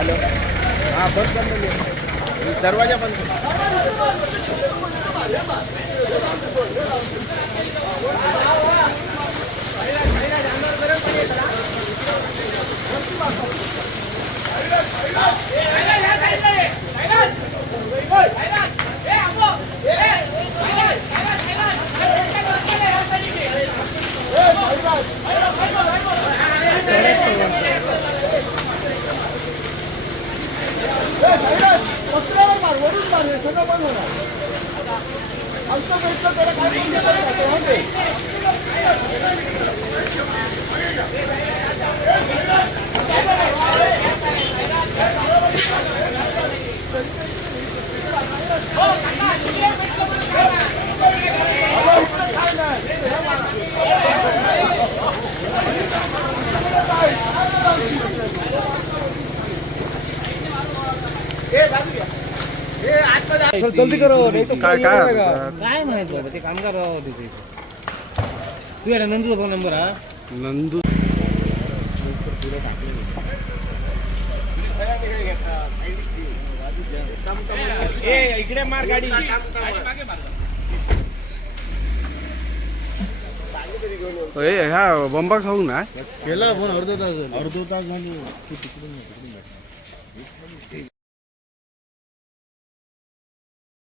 Hello हां बंद कर दरवाजा बंद कर. जल्दी करो काय काय काय माहित बाबा ते कामगार होते ते. तू याला नंदूचा फोन नंबर हा नंदू इकडे मार गाडी. ह्या बंबा खाऊ ना केला फोन अर्धा तास झाले.